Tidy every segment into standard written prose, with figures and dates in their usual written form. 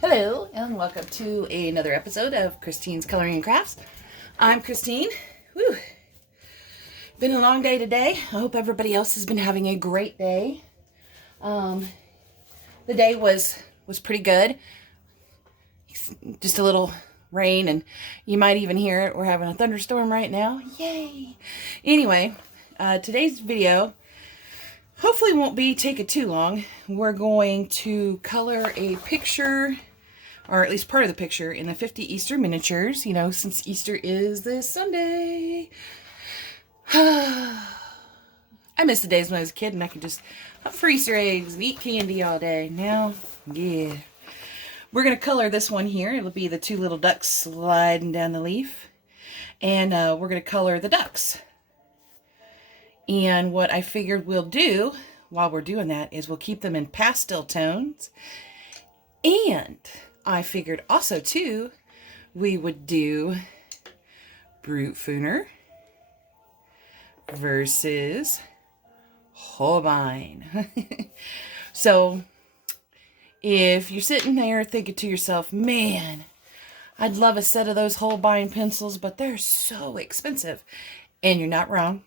Hello, and welcome to another episode of Christine's Coloring and Crafts. I'm Christine. Whew. Been a long day today. I hope everybody else has been having a great day. The day was pretty good. Just a little rain, and you might even hear it. We're having a thunderstorm right now. Yay! Anyway, today's video hopefully won't be take it too long. We're going to color a picture, or at least part of the picture, in the 50 Easter miniatures, you know, since Easter is this Sunday. I miss the days when I was a kid and I could just hunt for Easter eggs and eat candy all day. Now, yeah. We're going to color this one here. It'll be the two little ducks sliding down the leaf. And we're going to color the ducks. And what I figured we'll do while we're doing that is we'll keep them in pastel tones. And I figured also, too, we would do Brute Fooner versus Holbein. So, if you're sitting there thinking to yourself, man, I'd love a set of those Holbein pencils, but they're so expensive. And you're not wrong.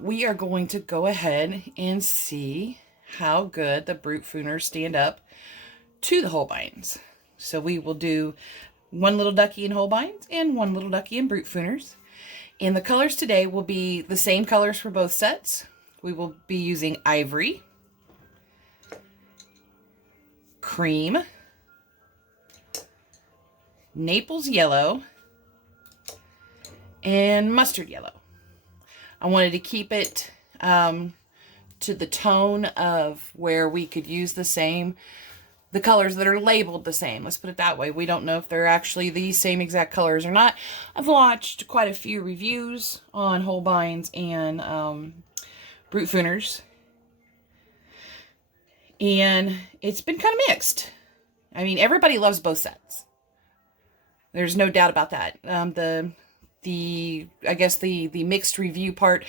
We are going to go ahead and see how good the Brute Fooners stand up to the Holbeins. So we will do one little ducky in Holbeins and one little ducky in Brute Fooners. And the colors today will be the same colors for both sets. We will be using ivory, cream, Naples yellow, and mustard yellow. I wanted to keep it to the tone of where we could use the colors that are labeled the same. Let's put it that way. We don't know if they're actually the same exact colors or not. I've watched quite a few reviews on Holbeins and Brute Fooners, and it's been kind of mixed. I mean, everybody loves both sets. There's no doubt about that. I guess the mixed review part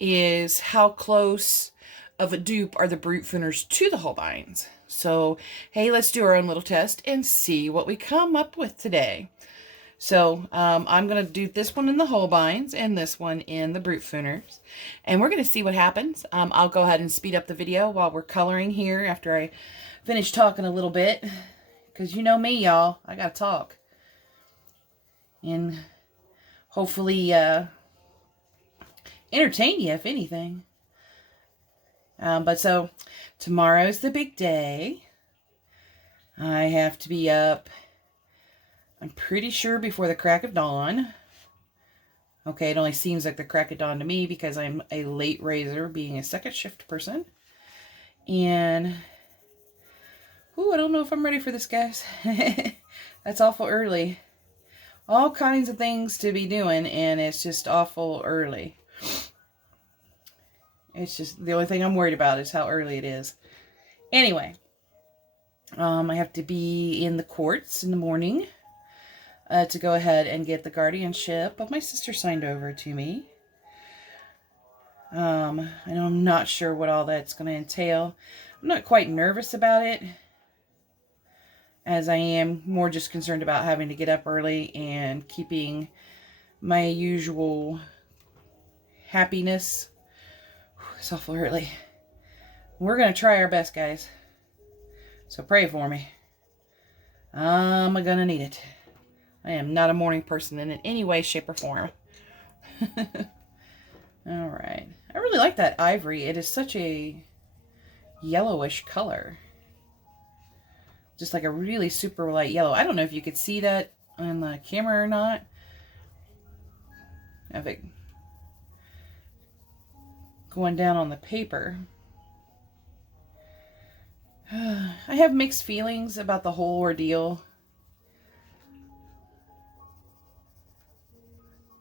is how close of a dupe are the Brute Fooners to the Holbeins. So, hey, let's do our own little test and see what we come up with today. So, I'm going to do this one in the Holbeins and this one in the Brute Fooners. And we're going to see what happens. I'll go ahead and speed up the video while we're coloring here after I finish talking a little bit. Because you know me, y'all. I got to talk. And hopefully entertain you, if anything. But so, tomorrow's the big day. I have to be up, I'm pretty sure, before the crack of dawn. Okay, it only seems like the crack of dawn to me because I'm a late raiser, being a second shift person. And, I don't know if I'm ready for this, guys. That's awful early. All kinds of things to be doing, and it's just awful early. It's just, the only thing I'm worried about is how early it is. Anyway, I have to be in the courts in the morning to go ahead and get the guardianship of my sister signed over to me. I know I'm not sure what all that's going to entail. I'm not quite nervous about it, as I am more just concerned about having to get up early and keeping my usual happiness. It's awful early. We're going to try our best, guys. So pray for me. I'm going to need it. I am not a morning person in any way, shape, or form. Alright. I really like that ivory. It is such a yellowish color. Just like a really super light yellow. I don't know if you could see that on the camera or not. Of it going down on the paper. I have mixed feelings about the whole ordeal.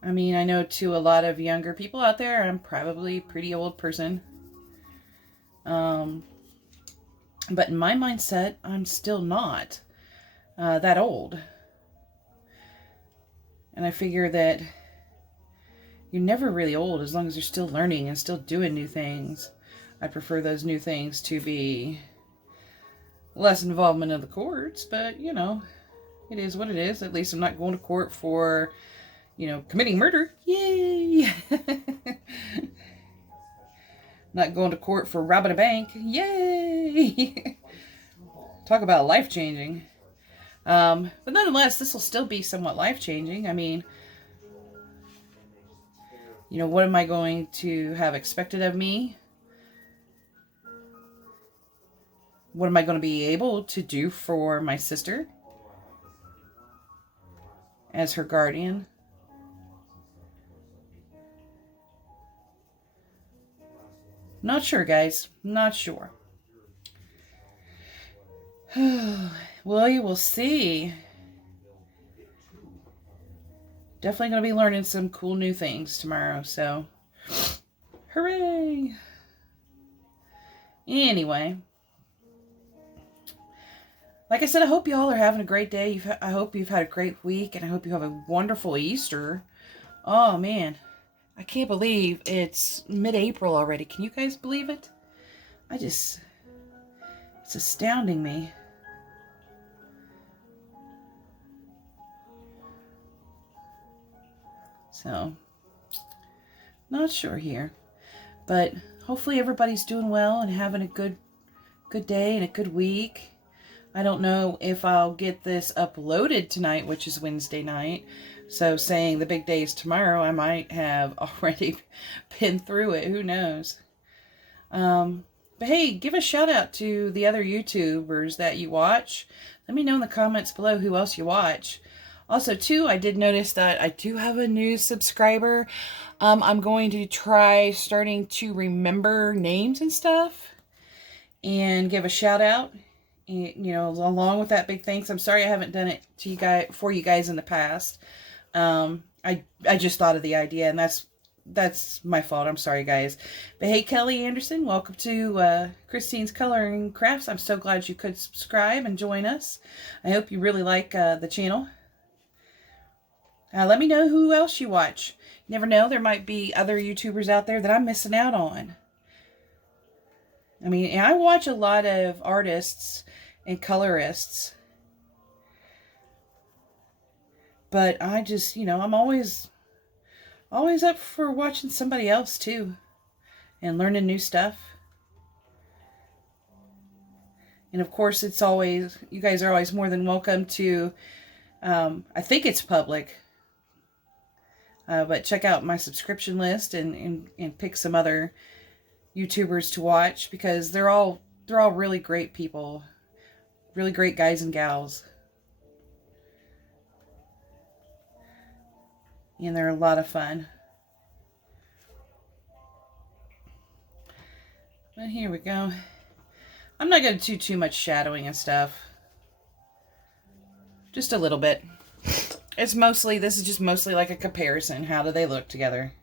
I mean, I know to a lot of younger people out there, I'm probably a pretty old person. But in my mindset, I'm still not that old. And I figure that you're never really old as long as you're still learning and still doing new things. I prefer those new things to be less involvement of the courts, but, you know, it is what it is. At least I'm not going to court for, you know, committing murder. Yay! Not going to court for robbing a bank. Yay! Talk about life-changing. But nonetheless, this will still be somewhat life-changing. I mean, you know, what am I going to have expected of me? What am I going to be able to do for my sister as her guardian? Not sure, guys. Not sure. Well, you will see. Definitely going to be learning some cool new things tomorrow, so hooray! Anyway, like I said, I hope you all are having a great day. I hope you've had a great week, and I hope you have a wonderful Easter. Oh, man. I can't believe it's mid-April already. Can you guys believe it? It's astounding me. So, not sure here. But hopefully everybody's doing well and having a good day and a good week. I don't know if I'll get this uploaded tonight, which is Wednesday night. So saying the big day is tomorrow, I might have already been through it. Who knows? But hey, give a shout out to the other YouTubers that you watch. Let me know in the comments below who else you watch. Also, too, I did notice that I do have a new subscriber. I'm going to try starting to remember names and stuff and give a shout out. And, you know, along with that, big thanks. I'm sorry I haven't done it to you guys for you guys in the past. I just thought of the idea, and that's my fault. I'm sorry, guys. But hey, Kelly Anderson, welcome to Christine's Coloring Crafts. I'm so glad you could subscribe and join us. I hope you really like the channel. Let me know who else you watch. You never know, there might be other YouTubers out there that I'm missing out on. I mean, I watch a lot of artists and colorists. But I just, you know, I'm always up for watching somebody else too and learning new stuff. And of course, you guys are always more than welcome to, I think it's public, but check out my subscription list and pick some other YouTubers to watch, because they're all really great people, really great guys and gals. And they're a lot of fun. But here we go. I'm not going to do too much shadowing and stuff. Just a little bit. This is just mostly like a comparison. How do they look together?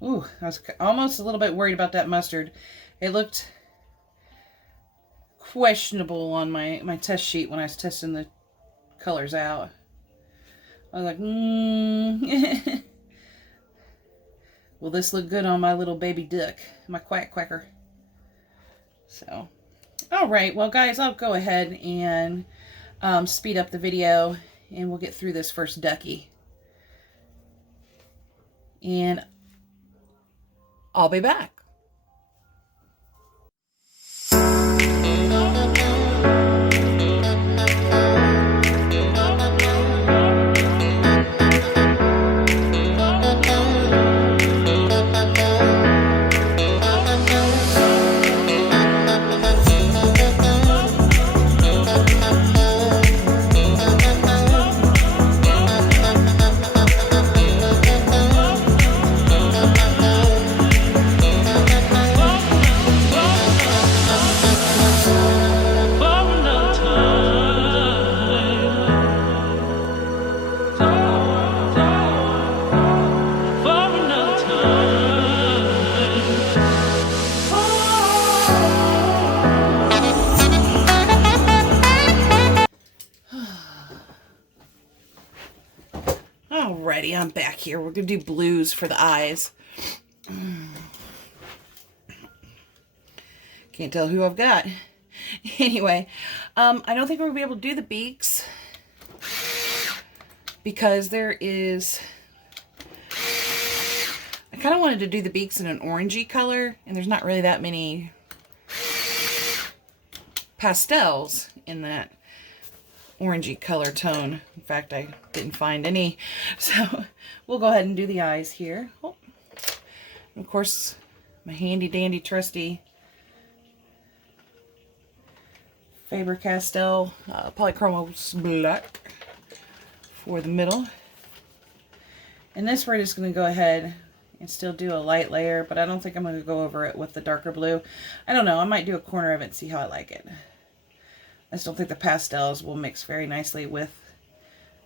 Ooh, I was almost a little bit worried about that mustard. It looked questionable on my test sheet when I was testing the colors out. I was like, will this look good on my little baby duck, my quacker? So, all right, well, guys, I'll go ahead and speed up the video, and we'll get through this first ducky. And I'll be back. Alrighty, I'm back here. We're going to do blues for the eyes. Can't tell who I've got. Anyway, I don't think we're going to be able to do the beaks because there is... I kind of wanted to do the beaks in an orangey color, and there's not really that many pastels in that orangey color tone. In fact, I didn't find any. So we'll go ahead and do the eyes here. Oh. And of course, my handy dandy trusty Faber-Castell Polychromos Black for the middle. And this we're just going to go ahead and still do a light layer, but I don't think I'm going to go over it with the darker blue. I don't know. I might do a corner of it and see how I like it. I just don't think the pastels will mix very nicely with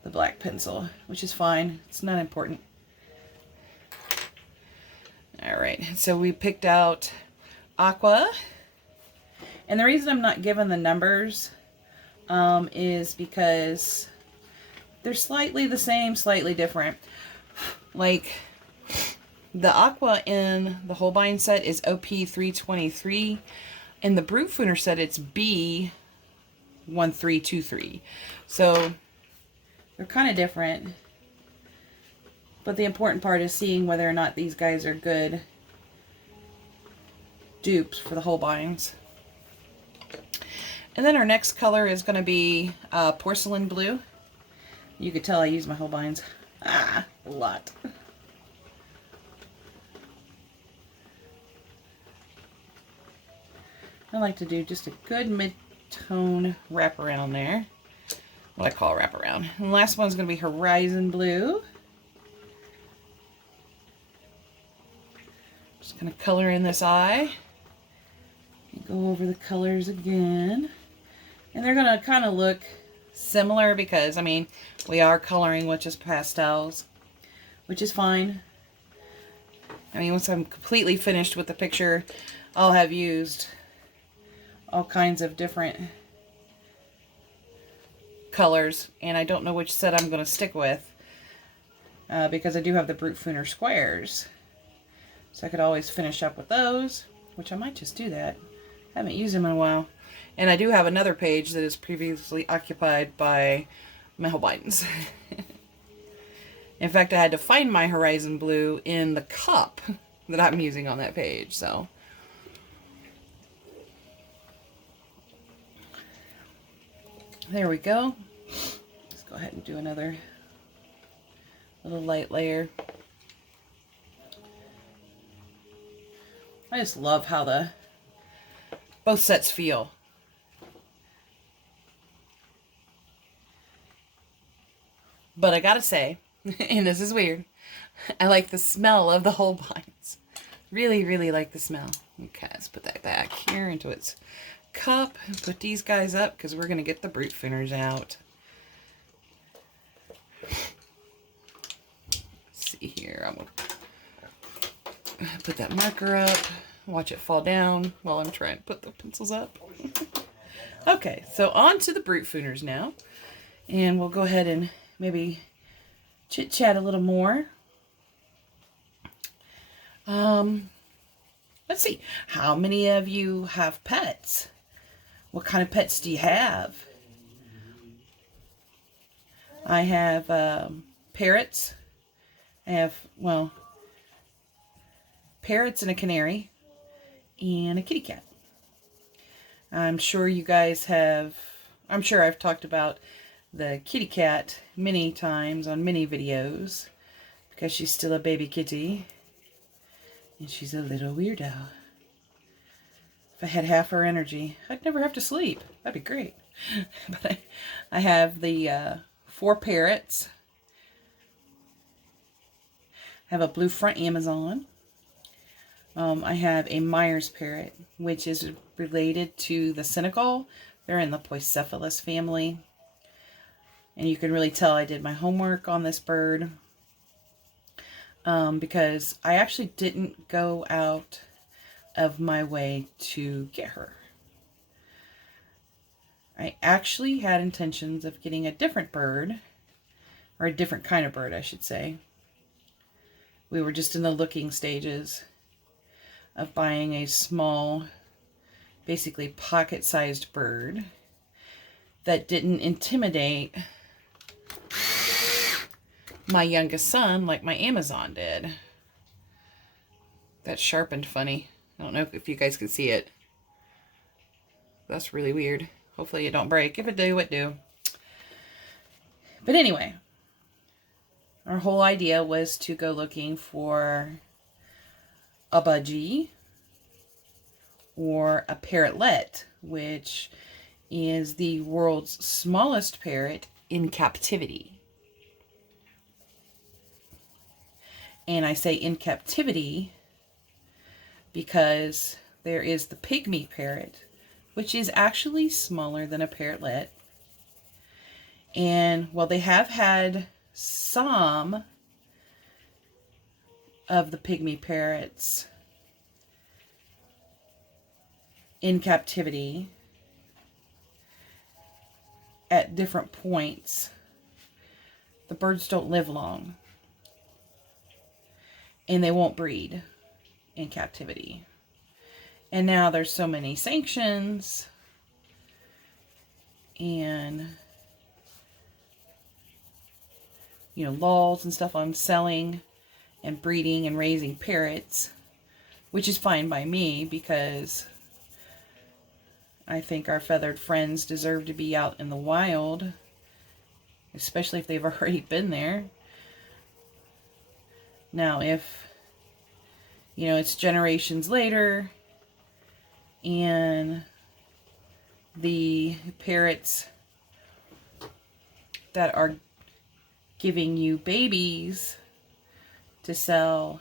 the black pencil, which is fine. It's not important. Alright, so we picked out Aqua. And the reason I'm not given the numbers is because they're slightly the same, slightly different. Like, the Aqua in the Holbein set is OP323. In the Brutfuner set, it's B1323. So, they're kind of different. But the important part is seeing whether or not these guys are good dupes for the Holbeins. And then our next color is going to be Porcelain Blue. You could tell I use my Holbeins a lot. I like to do just a good mid-tone wraparound there. What I call wraparound. And the last one's going to be Horizon Blue. Just going to color in this eye. And go over the colors again. And they're going to kind of look similar because, I mean, we are coloring with just pastels, which is fine. I mean, once I'm completely finished with the picture, I'll have used all kinds of different colors, and I don't know which set I'm going to stick with because I do have the Brutfuner squares, so I could always finish up with those, which I might just do that. I haven't used them in a while. And I do have another page that is previously occupied by my Holbeins. In fact, I had to find my Horizon Blue in the cup that I'm using on that page, so there we go. Let's go ahead and do another little light layer. I just love how the both sets feel. But I gotta say, and this is weird, I like the smell of the Holbeins. Really, really like the smell. Okay, let's put that back here into its cup and put these guys up because we're going to get the Brutfuners out. Let's see here. I'm going to put that marker up. Watch it fall down while I'm trying to put the pencils up. Okay, so on to the Brutfuners now. And we'll go ahead and maybe chit-chat a little more. Let's see. How many of you have pets? What kind of pets do you have? I have parrots. I have, well, parrots and a canary and a kitty cat. I'm sure you guys have, I'm sure I've talked about the kitty cat many times on many videos because she's still a baby kitty and she's a little weirdo. If I had half her energy, I'd never have to sleep. That'd be great. But I have the 4 parrots. I have a blue front Amazon. I have a Myers parrot, which is related to the Senegal. They're in the Poicephalus family. And you can really tell I did my homework on this bird because I actually didn't go out of my way to get her. I actually had intentions of getting a different bird, or a different kind of bird, I should say. We were just in the looking stages of buying a small basically pocket-sized bird that didn't intimidate my youngest son like my Amazon did. That's sharpened funny. I don't know if you guys can see it. That's really weird. Hopefully it don't break. If it do, it do. But anyway, our whole idea was to go looking for a budgie or a parrotlet, which is the world's smallest parrot in captivity. And I say in captivity because there is the pygmy parrot, which is actually smaller than a parrotlet. And while they have had some of the pygmy parrots in captivity at different points, the birds don't live long. And they won't breed in captivity. And now there's so many sanctions and, you know, laws and stuff on selling and breeding and raising parrots, which is fine by me because I think our feathered friends deserve to be out in the wild, especially if they've already been there. Now, if, you know, it's generations later and the parrots that are giving you babies to sell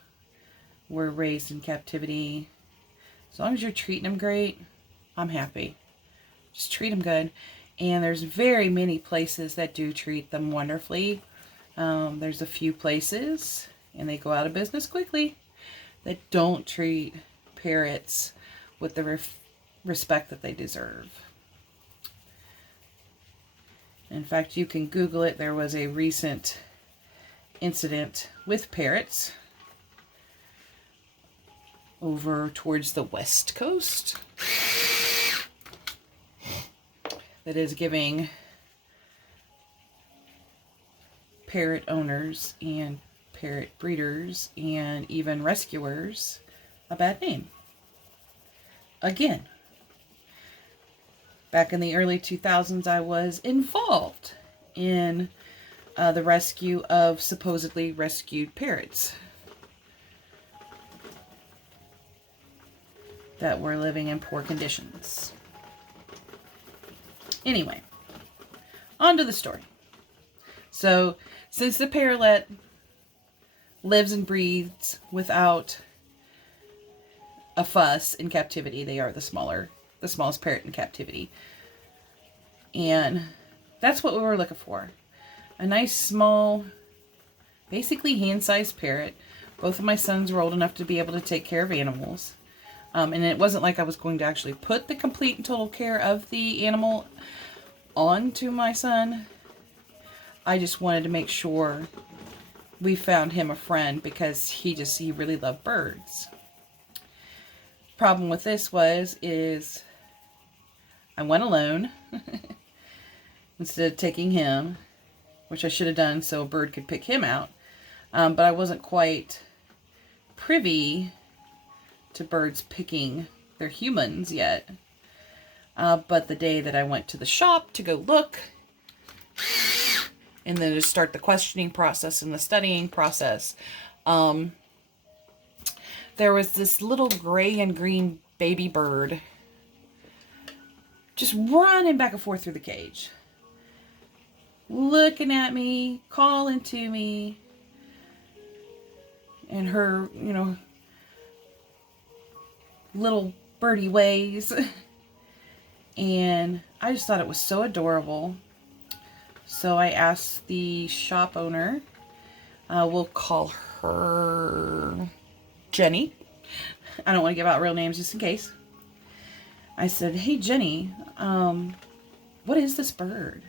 were raised in captivity, as long as you're treating them great, I'm happy. Just treat them good. And there's very many places that do treat them wonderfully. There's a few places, and they go out of business quickly, that don't treat parrots with the respect that they deserve. In fact, you can Google it. There was a recent incident with parrots over towards the West Coast that is giving parrot owners and parrot breeders and even rescuers a bad name. Again, back in the early 2000s, I was involved in the rescue of supposedly rescued parrots that were living in poor conditions. Anyway, on to the story. So, since the parrotlet lives and breathes without a fuss in captivity, they are the smallest parrot in captivity. And that's what we were looking for. A nice, small, basically hand-sized parrot. Both of my sons were old enough to be able to take care of animals. And it wasn't like I was going to actually put the complete and total care of the animal onto my son. I just wanted to make sure we found him a friend because he really loved birds. Problem with this is I went alone instead of taking him, which I should have done so a bird could pick him out. But I wasn't quite privy to birds picking their humans yet. But the day that I went to the shop to go look, and then to start the questioning process and the studying process, there was this little gray and green baby bird just running back and forth through the cage, looking at me, calling to me, and her, little birdie ways. And I just thought it was so adorable. So I asked the shop owner, we'll call her Jenny. I don't want to give out real names just in case. I said, "Hey Jenny, what is this bird?"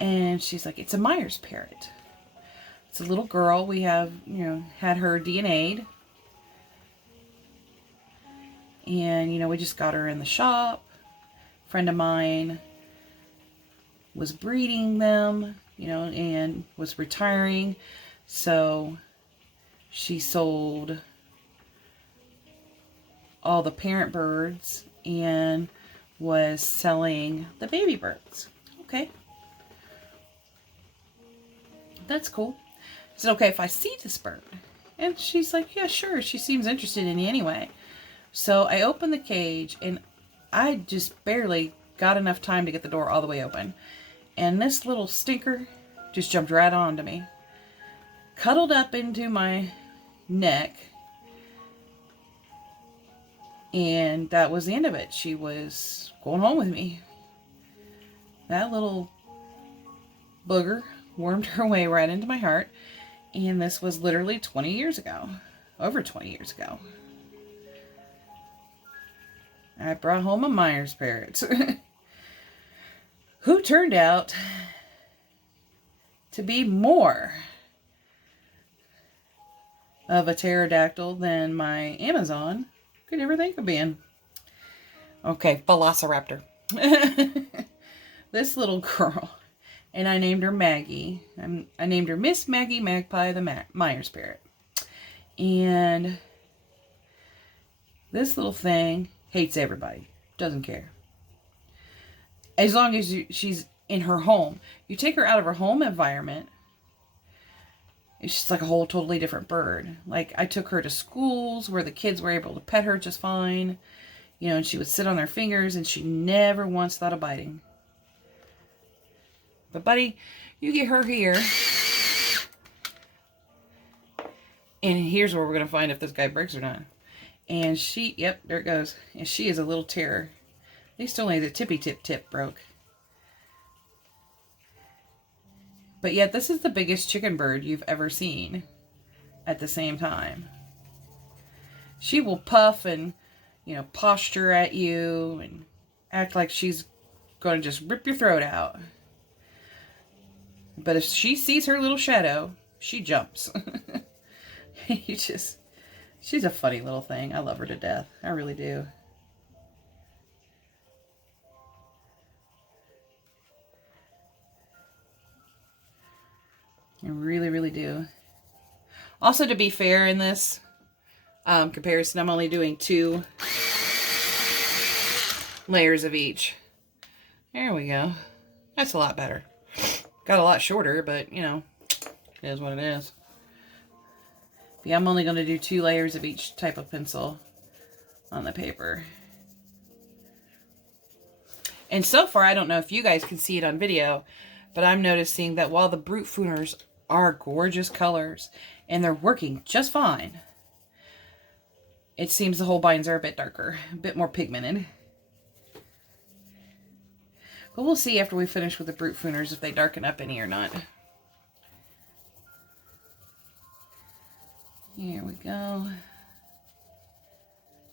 And she's like, "It's a Myers parrot. It's a little girl. We have, had her DNA'd. And, you know, we just got her in the shop. A friend of mine was breeding them, you know, and was retiring. So she sold all the parent birds and was selling the baby birds. Okay. That's cool. I said, okay, if I see this bird. And she's like, yeah, sure. She seems interested in you anyway. So I opened the cage and I just barely got enough time to get the door all the way open. And this little stinker just jumped right onto me. Cuddled up into my neck. And that was the end of it. She was going home with me. That little booger wormed her way right into my heart. And this was literally 20 years ago. Over 20 years ago. I brought home a Myers parrot. Who turned out to be more of a pterodactyl than my Amazon could ever think of being. Okay, Velociraptor. This little girl, and I named her Maggie. I named her Miss Maggie Magpie the Myers parrot. And this little thing hates everybody. Doesn't care. As long as she's in her home. You take her out of her home environment, it's just like a whole totally different bird. Like, I took her to schools where the kids were able to pet her just fine. You know, and she would sit on their fingers, and she never once thought of biting. But, buddy, you get her here. And here's where we're going to find if this guy breaks or not. And she, yep, there it goes. And she is a little terror. At least only the tippy tip broke. But yet, this is the biggest chicken bird you've ever seen at the same time. She will puff and, you know, posture at you and act like she's going to just rip your throat out. But if she sees her little shadow, she jumps. She's a funny little thing. I love her to death. I really do. I really, really do. Also, to be fair in this comparison, I'm only doing 2 layers of each. There we go. That's a lot better. Got a lot shorter, but, you know, it is what it is. But yeah, I'm only going to do 2 layers of each type of pencil on the paper. And so far, I don't know if you guys can see it on video, but I'm noticing that while the Brute Fooners are gorgeous colors and they're working just fine, it seems the Holbeins are a bit darker, a bit more pigmented. But we'll see after we finish with the Brute Fooners if they darken up any or not. Here we go.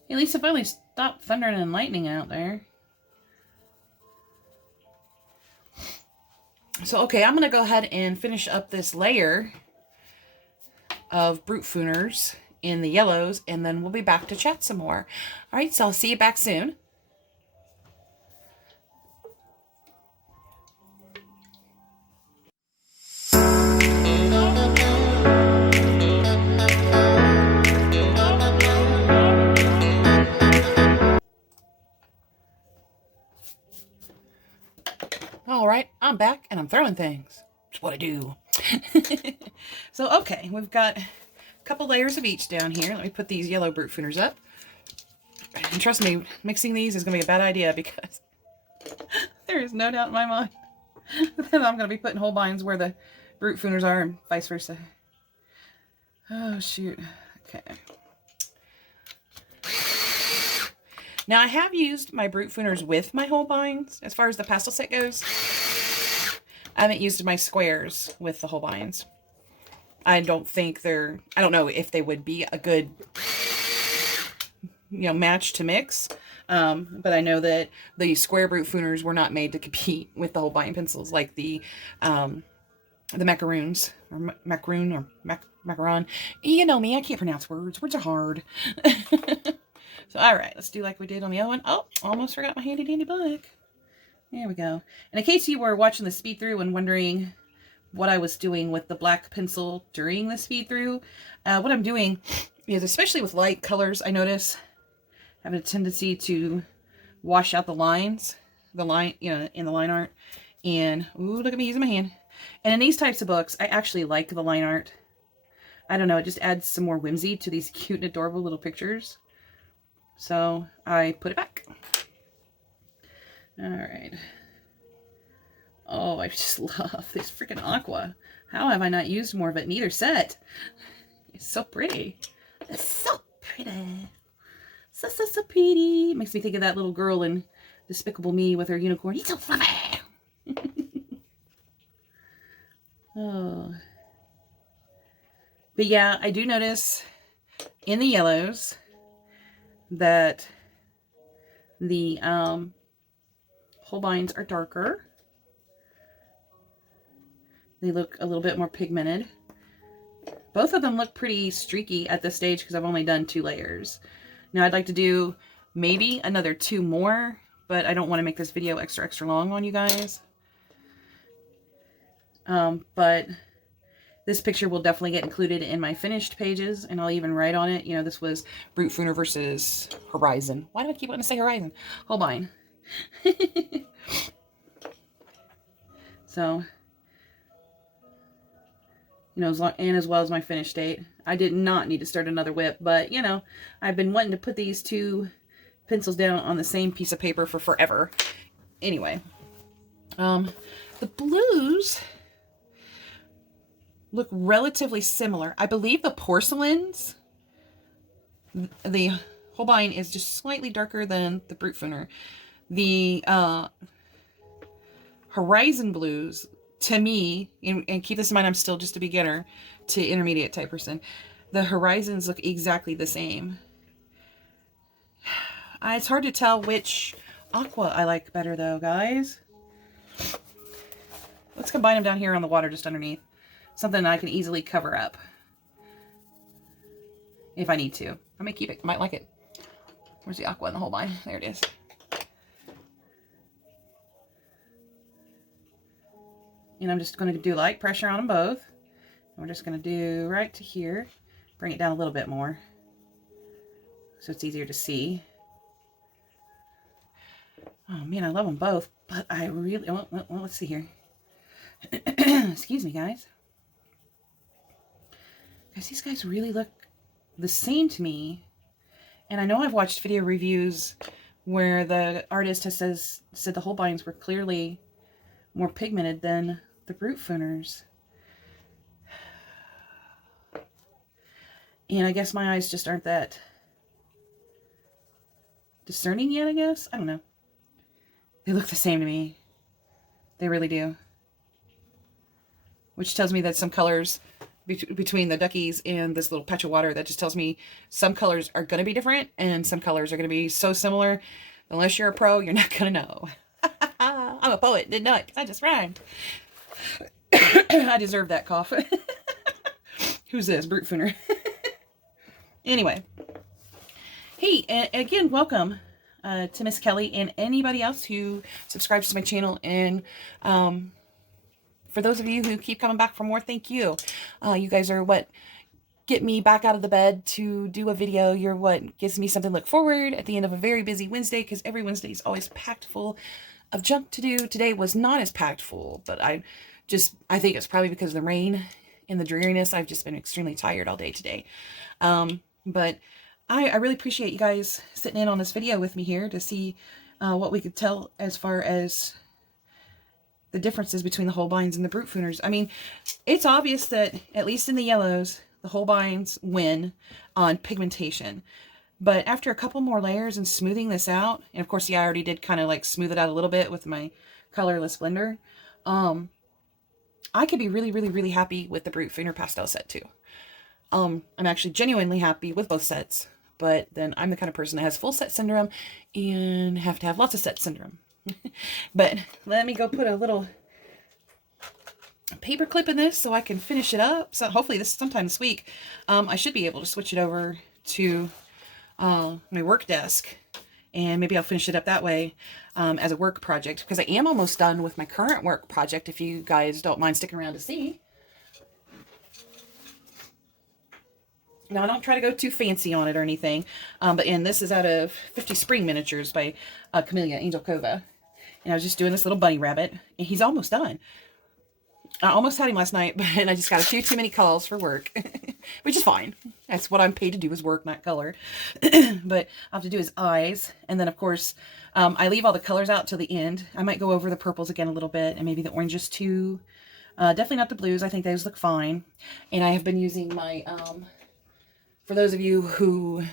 At least it finally stopped thundering and lightning out there. So, okay, I'm going to go ahead and finish up this layer of Brute Fooners in the yellows, and then we'll be back to chat some more. All right, so I'll see you back soon. All right, I'm back and I'm throwing things. That's what I do. So, okay, we've got a couple layers of each down here. Let me put these yellow Brute Fooners up. And trust me, mixing these is going to be a bad idea because there is no doubt in my mind that I'm going to be putting Holbeins where the Brute Fooners are and vice versa. Oh, shoot. Okay. Now, I have used my Brute Fooners with my Holbeins as far as the pastel set goes. I haven't used my squares with the Holbeins. I don't know if they would be a good, match to mix. But I know that the square Brute Fooners were not made to compete with the Holbein pencils like the macaroons, or macaron. You know me, I can't pronounce words. Words are hard. So, all right, let's do like we did on the other one. Oh, almost forgot my handy dandy book. There we go. And in case you were watching the speed through and wondering what I was doing with the black pencil during the speed through, what I'm doing is, especially with light colors, I notice having a tendency to wash out the lines, in the line art. And, ooh, look at me using my hand. And in these types of books, I actually like the line art. I don't know, it just adds some more whimsy to these cute and adorable little pictures. So I put it back. All right. Oh, I just love this freaking aqua. How have I not used more of it in either set? It's so pretty. It's so pretty. So pretty. Makes me think of that little girl in Despicable Me with her unicorn. He's so fluffy. Oh. But yeah, I do notice in the yellows that the Holbeins are darker. They look a little bit more pigmented. Both of them look pretty streaky at this stage because I've only done 2 layers. Now I'd like to do maybe another 2 more, but I don't want to make this video extra long on you guys. But this picture will definitely get included in my finished pages, and I'll even write on it, you know, this was Brutfuner versus Horizon. Why do I keep wanting to say Horizon? Holbein. So, you know, as well as my finish date. I did not need to start another whip, but, you know, I've been wanting to put these 2 pencils down on the same piece of paper for forever. Anyway, the blues look relatively similar. I believe the porcelains, the Holbein is just slightly darker than the Brutfuner. The Horizon blues, to me, and keep this in mind, I'm still just a beginner to intermediate type person, the Horizons look exactly the same. It's hard to tell which aqua I like better though, guys. Let's combine them down here on the water just underneath. Something I can easily cover up if I need to. I may keep it. I might like it. Where's the aqua in the Holbein? There it is. And I'm just going to do light pressure on them both. And we're just going to do right to here. Bring it down a little bit more so it's easier to see. Oh man, I love them both, but I really, well, let's see here. Excuse me, guys. Guys, these guys really look the same to me. And I know I've watched video reviews where the artist has said the Holbeins were clearly more pigmented than the Brutfuners. And I guess my eyes just aren't that discerning yet, I guess. I don't know. They look the same to me. They really do. Which tells me that some colors between the duckies and this little patch of water, that just tells me some colors are going to be different and some colors are going to be so similar. Unless you're a pro, you're not going to know. I'm a poet, didn't know it because I just rhymed. I deserve that cough. Who's this? Brutfuner. Anyway. Hey, and again, welcome to Miss Kelly and anybody else who subscribes to my channel. And for those of you who keep coming back for more, thank you. You guys are what get me back out of the bed to do a video. You're what gives me something to look forward at the end of a very busy Wednesday, because every Wednesday is always packed full of junk to do. Today was not as packed full, but I think it's probably because of the rain and the dreariness. I've just been extremely tired all day today. But I really appreciate you guys sitting in on this video with me here to see what we could tell as far as the differences between the Holbeins and the Brutfuners. I mean, it's obvious that, at least in the yellows, the Holbeins win on pigmentation. But after a couple more layers and smoothing this out, and of course, yeah, I already did kind of like smooth it out a little bit with my colorless blender, I could be really, really, really happy with the Brutfuner pastel set too. I'm actually genuinely happy with both sets, but then I'm the kind of person that has full set syndrome and have to have lots of set syndrome. But let me go put a little paper clip in this so I can finish it up. So hopefully sometime this week, I should be able to switch it over to my work desk, and maybe I'll finish it up that way as a work project, because I am almost done with my current work project, if you guys don't mind sticking around to see. Now, I don't try to go too fancy on it or anything, and this is out of 50 Spring Miniatures by Camellia Angel Cova. And I was just doing this little bunny rabbit, and he's almost done. I almost had him last night, but I just got a few too many calls for work, which is fine. That's what I'm paid to do, is work, not color. But I have to do his eyes, and then, of course, I leave all the colors out till the end. I might go over the purples again a little bit, and maybe the oranges too. Definitely not the blues. I think those look fine. And I have been using my... for those of you who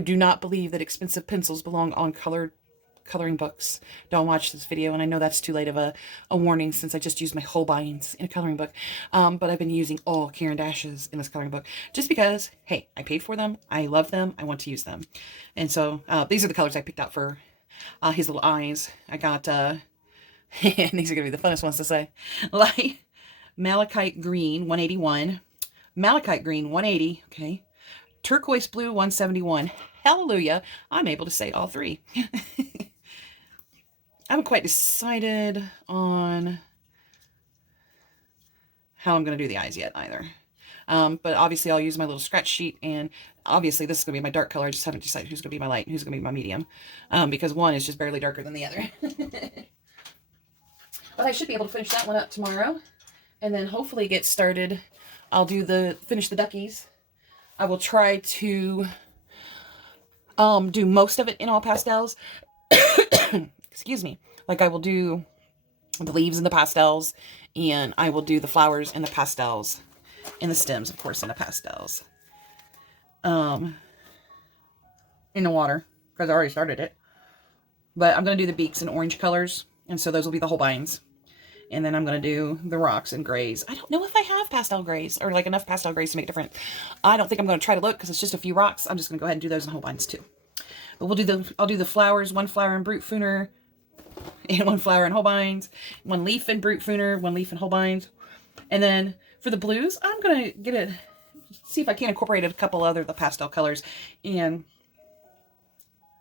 do not believe that expensive pencils belong on coloring books, don't watch this video. And I know that's too late of a warning, since I just used my Holbeins in a coloring book. But I've been using all Caran d'Aches in this coloring book, just because, hey, I paid for them, I love them, I want to use them. And so these are the colors I picked out for his little eyes. I got, and these are going to be the funnest ones to say, light malachite green 181, malachite green 180, okay, turquoise blue 171. Hallelujah, I'm able to say all three. I haven't quite decided on how I'm going to do the eyes yet either. But obviously I'll use my little scratch sheet, and obviously this is going to be my dark color. I just haven't decided who's going to be my light and who's going to be my medium, because one is just barely darker than the other. But I should be able to finish that one up tomorrow, and then hopefully get started. I'll do finish the duckies. I will try to do most of it in all pastels. Excuse me. Like, I will do the leaves in the pastels, and I will do the flowers in the pastels, and the stems, of course, in the pastels. In the water, because I already started it. But I'm going to do the beaks in orange colors, and so those will be the Holbeins. And then I'm going to do the rocks in grays. I don't know if I have pastel grays, or like enough pastel grays to make it different. I don't think I'm going to try to look, because it's just a few rocks. I'm just going to go ahead and do those in Holbeins too. But I'll do the flowers, one flower in Brute Funer, and one flower in Holbeins, one leaf in Brute Funer, one leaf in Holbeins. And then for the blues, I'm going to see if I can incorporate a couple other the pastel colors. And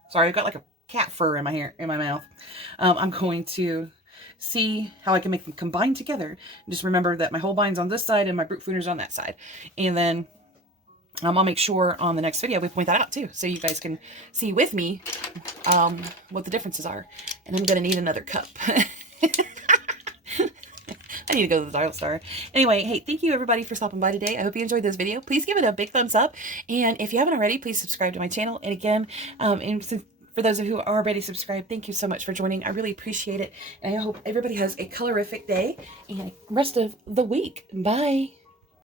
sorry, I've got like a cat fur in my mouth. I'm going to see how I can make them combine together. Just remember that my Holbein's on this side and my Brute Funer's on that side. And then I'll make sure on the next video we point that out too, so you guys can see with me what the differences are. And I'm going to need another cup. I need to go to the Dial Star. Anyway, hey, thank you everybody for stopping by today. I hope you enjoyed this video. Please give it a big thumbs up. And if you haven't already, please subscribe to my channel. And again, for those of you who are already subscribed, thank you so much for joining. I really appreciate it. And I hope everybody has a colorific day and rest of the week. Bye.